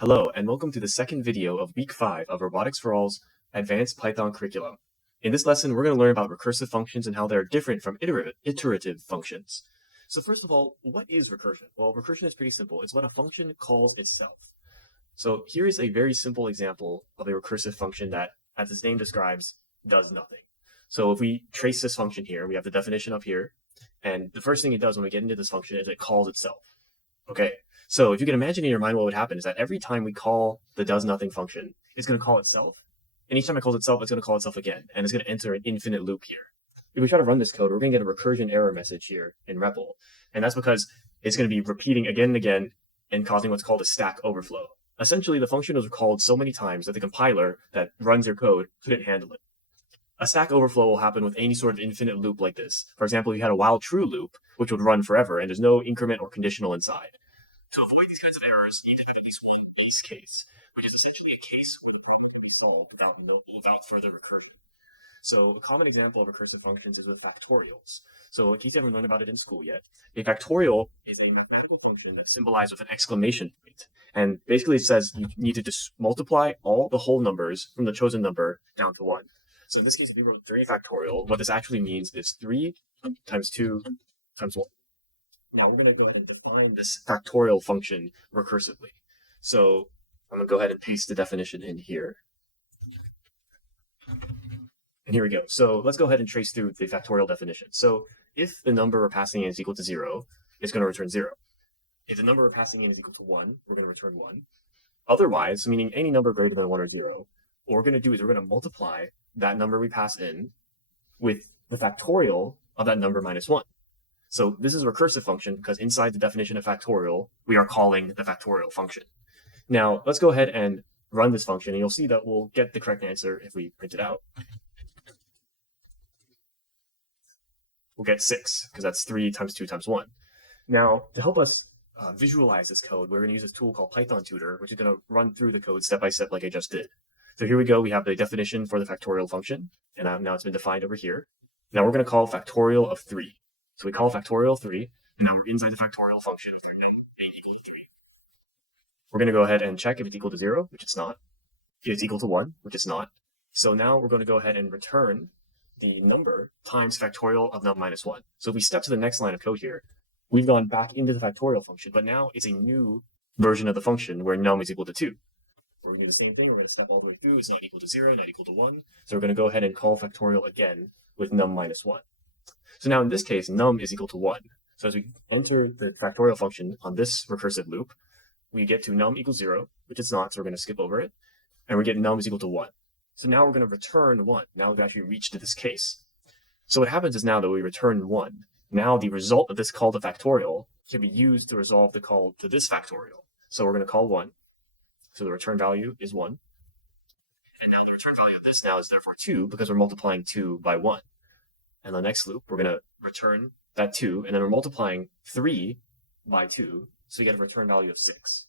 Hello, and welcome to the second video of Week 5 of Robotics for All's Advanced Python Curriculum. In this lesson, we're going to learn about recursive functions and how they're different from iterative functions. So first of all, what is recursion? Well, recursion is pretty simple. It's what a function calls itself. So here is a very simple example of a recursive function that, as its name describes, does nothing. So if we trace this function here, we have the definition up here, and the first thing it does when we get into this function is it calls itself. Okay, so if you can imagine in your mind what would happen is that every time we call the does nothing function, it's going to call itself. And each time it calls itself, it's going to call itself again. And it's going to enter an infinite loop here. If we try to run this code, we're going to get a recursion error message here in REPL. And that's because it's going to be repeating again and again and causing what's called a stack overflow. Essentially, the function was called so many times that the compiler that runs your code couldn't handle it. A stack overflow will happen with any sort of infinite loop like this. For example, if you had a while true loop, which would run forever, and there's no increment or conditional inside. To avoid these kinds of errors, you need to have at least one base case, which is essentially a case where the problem can be solved without further recursion. So a common example of recursive functions is with factorials. So in case you haven't learned about it in school yet, a factorial is a mathematical function that's symbolized with an exclamation point. And basically it says you need to just multiply all the whole numbers from the chosen number down to 1. So in this case, if we wrote 3 factorial, what this actually means is 3 times 2 times 1. Now we're going to go ahead and define this factorial function recursively. So I'm going to go ahead and paste the definition in here. And here we go. So let's go ahead and trace through the factorial definition. So if the number we're passing in is equal to 0, it's going to return 0. If the number we're passing in is equal to 1, we're going to return 1. Otherwise, meaning any number greater than 1 or 0, what we're going to do is we're going to multiply that number we pass in with the factorial of that number minus 1. So this is a recursive function because inside the definition of factorial, we are calling the factorial function. Now, let's go ahead and run this function, and you'll see that we'll get the correct answer if we print it out. We'll get 6, because that's 3 times 2 times 1. Now, to help us visualize this code, we're going to use this tool called Python Tutor, which is going to run through the code step by step like I just did. So here we go. We have the definition for the factorial function, and now it's been defined over here. Now we're going to call factorial of 3. So we call factorial 3, and now we're inside the factorial function of 3 being equal to 3. We're going to go ahead and check if it's equal to 0, which it's not. If it's equal to 1, which it's not. So now we're going to go ahead and return the number times factorial of num minus 1. So if we step to the next line of code here, we've gone back into the factorial function, but now it's a new version of the function where num is equal to 2. We're going to do the same thing. We're going to step all the way through. It's not equal to 0, not equal to 1. So we're going to go ahead and call factorial again with num minus 1. So now in this case, num is equal to 1. So as we enter the factorial function on this recursive loop, we get to num equals 0, which it's not, so we're going to skip over it. And we get num is equal to 1. So now we're going to return 1. Now we've actually reached this case. So what happens is now that we return 1, now the result of this call to factorial can be used to resolve the call to this factorial. So we're going to call 1. So the return value is 1. And now the return value of this now is therefore 2 because we're multiplying 2 by 1. And the next loop, we're going to return that 2, and then we're multiplying 3 by 2, so we get a return value of 6.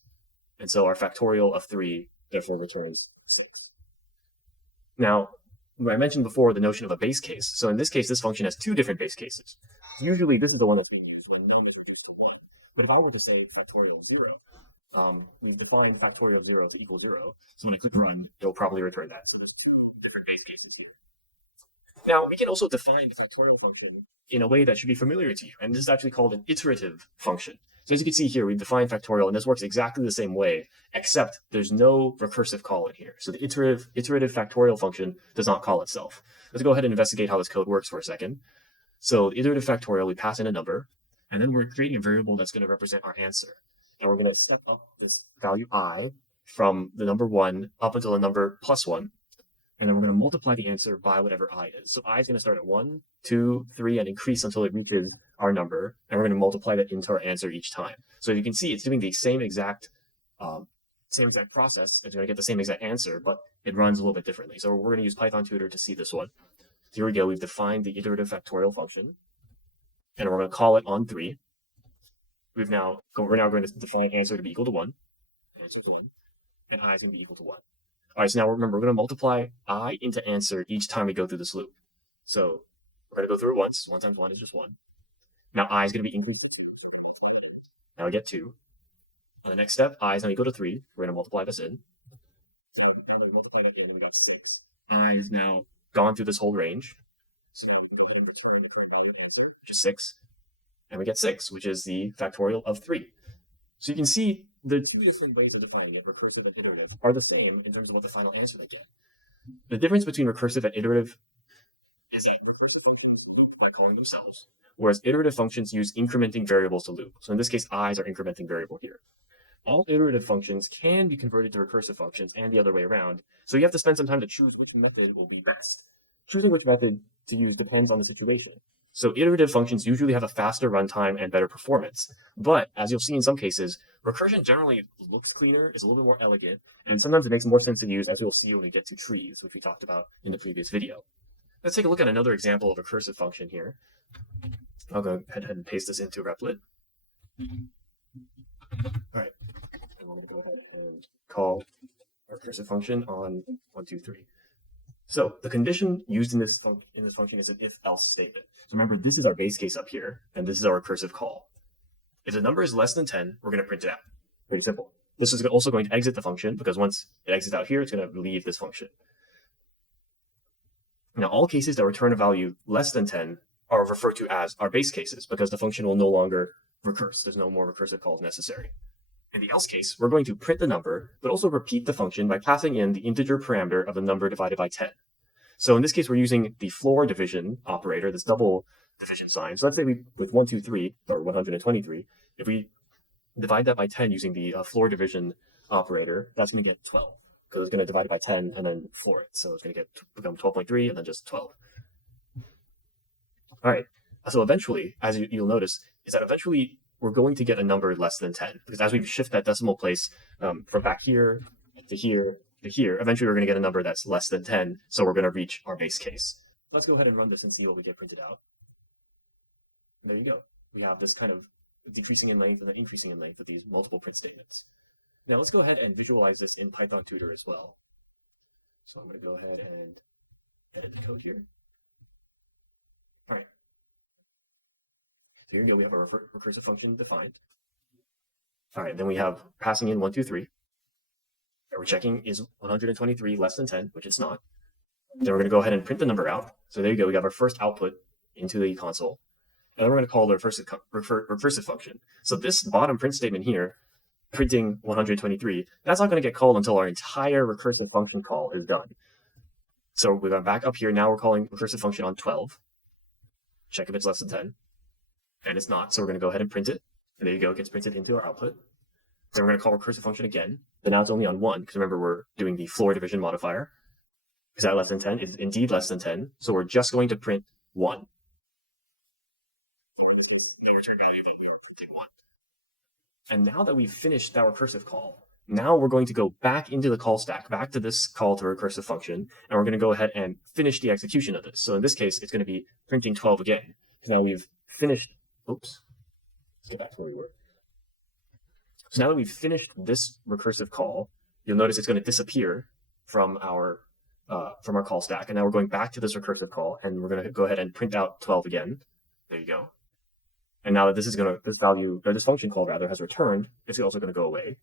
And so our factorial of 3 therefore returns 6. Now, I mentioned before the notion of a base case. So in this case, this function has 2 different base cases. Usually this is the one that's being used when num is reduced to 1. But if I were to say factorial of 0, we define factorial of 0 to equal 0. So when I click run, it'll probably return that. So there's 2 different base cases here. Now, we can also define the factorial function in a way that should be familiar to you, and this is actually called an iterative function. So as you can see here, we've defined factorial, and this works exactly the same way, except there's no recursive call in here. So the iterative factorial function does not call itself. Let's go ahead and investigate how this code works for a second. So the iterative factorial, we pass in a number, and then we're creating a variable that's going to represent our answer. And we're going to step up this value I from the number 1 up until the number plus 1. And then we're going to multiply the answer by whatever I is. So I is going to start at 1, 2, 3, and increase until it reaches our number. And we're going to multiply that into our answer each time. So you can see it's doing the same exact process. It's going to get the same exact answer, but it runs a little bit differently. So we're going to use Python Tutor to see this one. Here we go. We've defined the iterative factorial function. And we're going to call it on 3. We're now going to define answer to be equal to 1. Answer to 1. And I is going to be equal to 1. All right, so now remember, we're going to multiply I into answer each time we go through this loop. So we're going to go through it once. 1 times 1 is just 1. Now I is going to be increased. Now we get 2. On the next step, I is now equal to 3. We're going to multiply this in. So now we multiply that in, we got 6. I is now gone through this whole range. So now we can go ahead and return the current value of answer, which is 6. And we get 6, which is the factorial of 3. So you can see the two different ways of defining it, recursive and iterative, are the same in terms of what the final answer they get. The difference between recursive and iterative is that recursive functions loop by calling themselves, whereas iterative functions use incrementing variables to loop. So in this case, i's are incrementing variable here. All iterative functions can be converted to recursive functions and the other way around, so you have to spend some time to choose which method will be best. Choosing which method to use depends on the situation. So iterative functions usually have a faster runtime and better performance, but as you'll see in some cases, recursion generally looks cleaner, is a little bit more elegant, and sometimes it makes more sense to use, as we'll see when we get to trees, which we talked about in the previous video. Let's take a look at another example of a recursive function here. I'll go ahead and paste this into Replit. All right, and we'll go ahead and call our recursive function on 1, 2, 3. So the condition used in this function is an if-else statement. So remember, this is our base case up here, and this is our recursive call. If the number is less than 10, we're going to print it out. Pretty simple. This is also going to exit the function, because once it exits out here, it's going to leave this function. Now, all cases that return a value less than 10 are referred to as our base cases, because the function will no longer recurse. There's no more recursive calls necessary. In the else case, we're going to print the number, but also repeat the function by passing in the integer parameter of the number divided by 10. So in this case, we're using the floor division operator, this double division sign. So let's say with 1, 2, 3, or 123, if we divide that by 10 using the floor division operator, that's going to get 12, because it's going to divide it by 10 and then floor it. So it's going to become 12.3 and then just 12. All right. So eventually, as you'll notice, is that eventually we're going to get a number less than 10, because as we shift that decimal place from back here to here to here, eventually we're going to get a number that's less than 10, so we're going to reach our base case. Let's go ahead and run this and see what we get printed out. There you go. We have this kind of decreasing in length and then increasing in length of these multiple print statements. Now let's go ahead and visualize this in Python Tutor as well. So I'm going to go ahead and edit the code here. All right. So here we go, we have our recursive function defined. All right, then we have passing in 1, 2, 3. And we're checking is 123 less than 10, which it's not. Then we're going to go ahead and print the number out. So there you go, we got our first output into the console. And then we're going to call the recursive function. So this bottom print statement here, printing 123, that's not going to get called until our entire recursive function call is done. So we're going back up here, now we're calling recursive function on 12. Check if it's less than 10. And it's not, so we're going to go ahead and print it. And there you go, it gets printed into our output. Then we're going to call recursive function again, but now it's only on 1, because remember we're doing the floor division modifier. Is that less than 10? It's indeed less than 10, so we're just going to print 1. Or in this case, no return value, that we are printing 1. And now that we've finished that recursive call, now we're going to go back into the call stack, back to this call to recursive function, and we're going to go ahead and finish the execution of this. So in this case, it's going to be printing 12 again. Now we've finished. Oops. Let's get back to where we were. So now that we've finished this recursive call, you'll notice it's going to disappear from our call stack. And now we're going back to this recursive call, and we're going to go ahead and print out 12 again. There you go. And now that this function call rather has returned, it's also going to go away.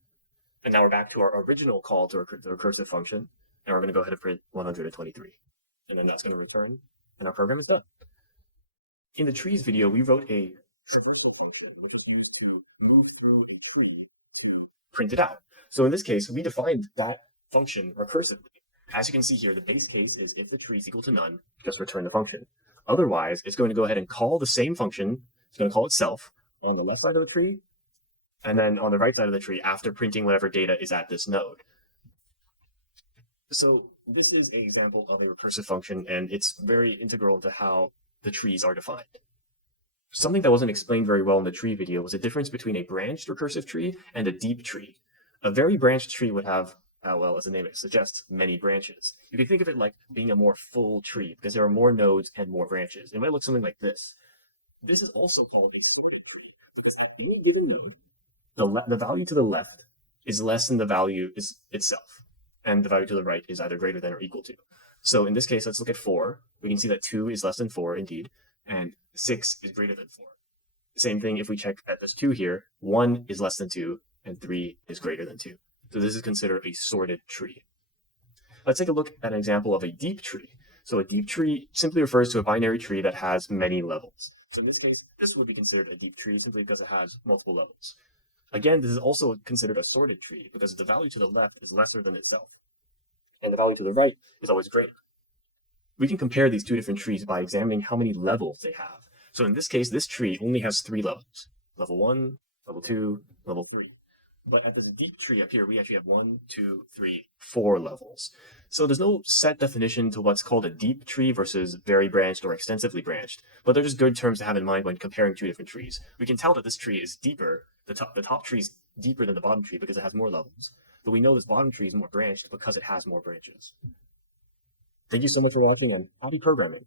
And now we're back to our original call to the recursive function, and we're going to go ahead and print 123. And then that's going to return, and our program is done. In the trees video, we wrote a traversal function, which was used to move through a tree to print it out. So in this case, we defined that function recursively. As you can see here, the base case is if the tree is equal to none, just return the function. Otherwise, it's going to go ahead and call the same function. It's going to call itself on the left side of the tree, and then on the right side of the tree after printing whatever data is at this node. So this is an example of a recursive function, and it's very integral to how the trees are defined. Something that wasn't explained very well in the tree video was the difference between a branched recursive tree and a deep tree. A very branched tree would have, well, as the name suggests, many branches. You can think of it like being a more full tree because there are more nodes and more branches. It might look something like this. This is also called a sorted tree because at any given node, the value to the left is less than the value is itself, and the value to the right is either greater than or equal to. So in this case, let's look at 4. We can see that 2 is less than 4 indeed, and 6 is greater than 4. Same thing if we check at this 2 here, 1 is less than 2, and 3 is greater than 2. So this is considered a sorted tree. Let's take a look at an example of a deep tree. So a deep tree simply refers to a binary tree that has many levels. So in this case, this would be considered a deep tree simply because it has multiple levels. Again, this is also considered a sorted tree because the value to the left is lesser than itself, and the value to the right is always greater. We can compare these two different trees by examining how many levels they have. So in this case, this tree only has 3 levels. Level 1, level 2, level 3. But at this deep tree up here, we actually have 1, 2, 3, 4 levels. So there's no set definition to what's called a deep tree versus very branched or extensively branched, but they're just good terms to have in mind when comparing two different trees. We can tell that this tree is deeper, the top tree is deeper than the bottom tree because it has more levels. But we know this bottom tree is more branched because it has more branches. Thank you so much for watching, and happy programming.